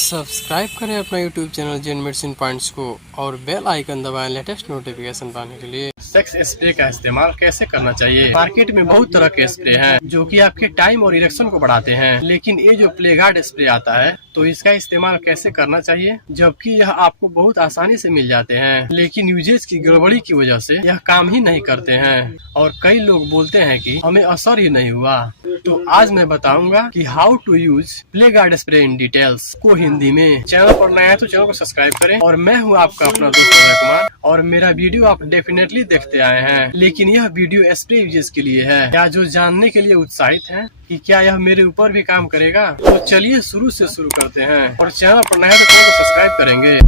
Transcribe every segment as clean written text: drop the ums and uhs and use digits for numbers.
Subscribe करें अपना YouTube channel जेन medicine points को और बेल आइकन दबाएं लेटेस्ट नोटिफिकेशन पाने के लिए। सेक्स स्प्रे का इस्तेमाल कैसे करना चाहिए। मार्केट में बहुत तरह के स्प्रे हैं जो कि आपके टाइम और इरेक्शन को बढ़ाते हैं, लेकिन ये जो प्लेगार्ड स्प्रे आता है तो इसका इस्तेमाल कैसे करना चाहिए, जबकि यह आपको बहुत आसानी से मिल जाते हैं, लेकिन यूजेज की गड़बड़ी की वजह से यह काम ही नहीं करते हैं और कई लोग बोलते हैं कि हमें असर ही नहीं हुआ। तो आज मैं बताऊंगा कि हाउ टू यूज प्लेगार्ड स्प्रे इन डिटेल्स को हिंदी में। चैनल पर नया है तो चैनल को सब्सक्राइब करें। और मैं हूं आपका अपना दोस्त अजय कुमार और मेरा वीडियो आप डेफिनेटली देखते आए हैं, लेकिन यह वीडियो स्प्रे यूजेस के लिए है या जो जानने के लिए उत्साहित हैं कि क्या यह मेरे ऊपर भी काम करेगा। तो चलिए शुरू से शुरू करते हैं और चैनल पर नया है तो चैनल को सब्सक्राइब करेंगे।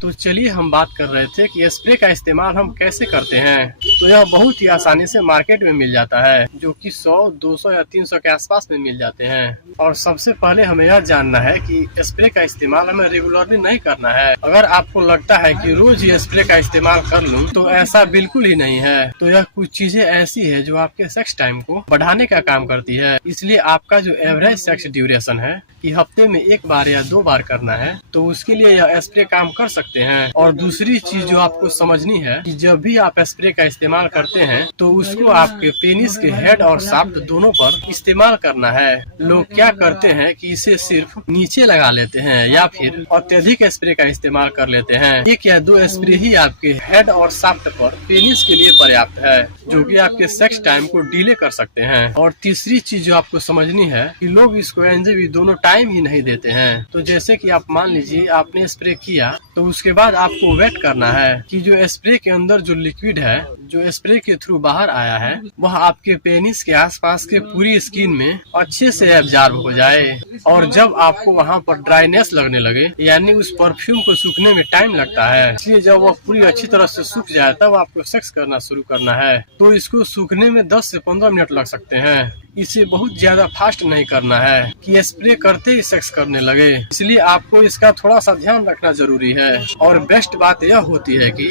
तो चलिए हम बात कर रहे थे कि स्प्रे का इस्तेमाल हम कैसे करते हैं। तो यह बहुत ही आसानी से मार्केट में मिल जाता है, जो कि 100, 200 या 300 के आसपास में मिल जाते हैं। और सबसे पहले हमें यह जानना है कि स्प्रे का इस्तेमाल हमें रेगुलरली नहीं करना है। अगर आपको लगता है कि रोज ये स्प्रे का इस्तेमाल कर लूं, तो ऐसा बिल्कुल ही नहीं है। तो यह कुछ चीजें ऐसी है जो आपके सेक्स टाइम को बढ़ाने का काम करती है। इसलिए आपका जो एवरेज सेक्स ड्यूरेशन है कि हफ्ते में 1 बार या 2 बार करना है, तो उसके लिए यह स्प्रे काम कर सकते हैं। और दूसरी चीज जो आपको समझनी है कि जब भी आप स्प्रे का इस्तेमाल करते हैं तो उसको आपके पेनिस के हेड और शाफ्ट दोनों पर इस्तेमाल करना है। लोग क्या करते हैं कि इसे सिर्फ नीचे लगा लेते हैं या फिर अत्यधिक स्प्रे का इस्तेमाल कर लेते हैं। 1 या 2 स्प्रे ही आपके हेड और शाफ्ट पर पेनिस के लिए पर्याप्त है, जो कि आपके सेक्स टाइम को डिले कर सकते हैं। और तीसरी चीज जो आपको समझनी है कि लोग इसको एनजेबी दोनों टाइम ही नहीं देते हैं। तो जैसे कि आप मान लीजिए आपने स्प्रे किया, तो उसके बाद आपको वेट करना है कि जो स्प्रे के अंदर जो लिक्विड है जो स्प्रे के थ्रू बाहर आया है वह आपके पेनिस के आसपास के पूरी स्किन में अच्छे से एब्जॉर्ब हो जाए। और जब आपको वहां पर ड्राइनेस लगने लगे, यानी उस परफ्यूम को सूखने में टाइम लगता है, इसलिए जब वह पूरी अच्छी तरह से सूख जाए तब आपको सेक्स करना शुरू करना है। तो इसको सूखने में 10 से 15 मिनट लग सकते हैं। इसे बहुत ज्यादा फास्ट नहीं करना है कि स्प्रे करते ही सेक्स करने लगे, इसलिए आपको इसका थोड़ा सा ध्यान रखना जरूरी है। और बेस्ट बात यह होती है कि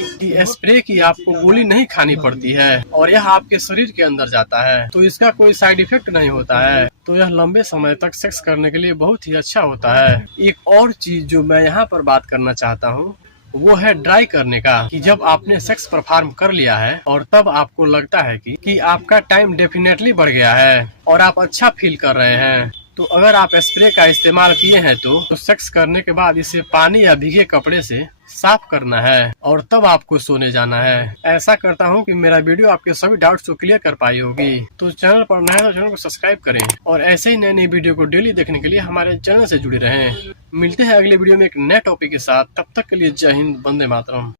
स्प्रे की आपको गोली नहीं खानी पड़ती है और यह आपके शरीर के अंदर जाता है, तो इसका कोई साइड इफेक्ट नहीं होता है। तो यह लंबे समय तक सेक्स करने के लिए बहुत ही अच्छा होता है। एक और चीज जो मैं यहाँ पर बात करना चाहता हूँ वो है ड्राई करने का, कि जब आपने सेक्स परफॉर्म कर लिया है और तब आपको लगता है कि आपका टाइम डेफिनेटली बढ़ गया है और आप अच्छा फील कर रहे हैं, तो अगर आप स्प्रे का इस्तेमाल किए हैं तो सेक्स करने के बाद इसे पानी या भीगे कपड़े से साफ करना है और तब आपको सोने जाना है। ऐसा करता हूँ कि मेरा वीडियो आपके सभी डाउट्स को क्लियर कर पाई होगी। तो चैनल पर नया तो चैनल को सब्सक्राइब करें और ऐसे ही नई नई वीडियो को डेली देखने के लिए हमारे चैनल से जुड़े रहें। मिलते हैं अगले वीडियो में एक नए टॉपिक के साथ। तब तक के लिए जय हिंद, वंदे मातरम।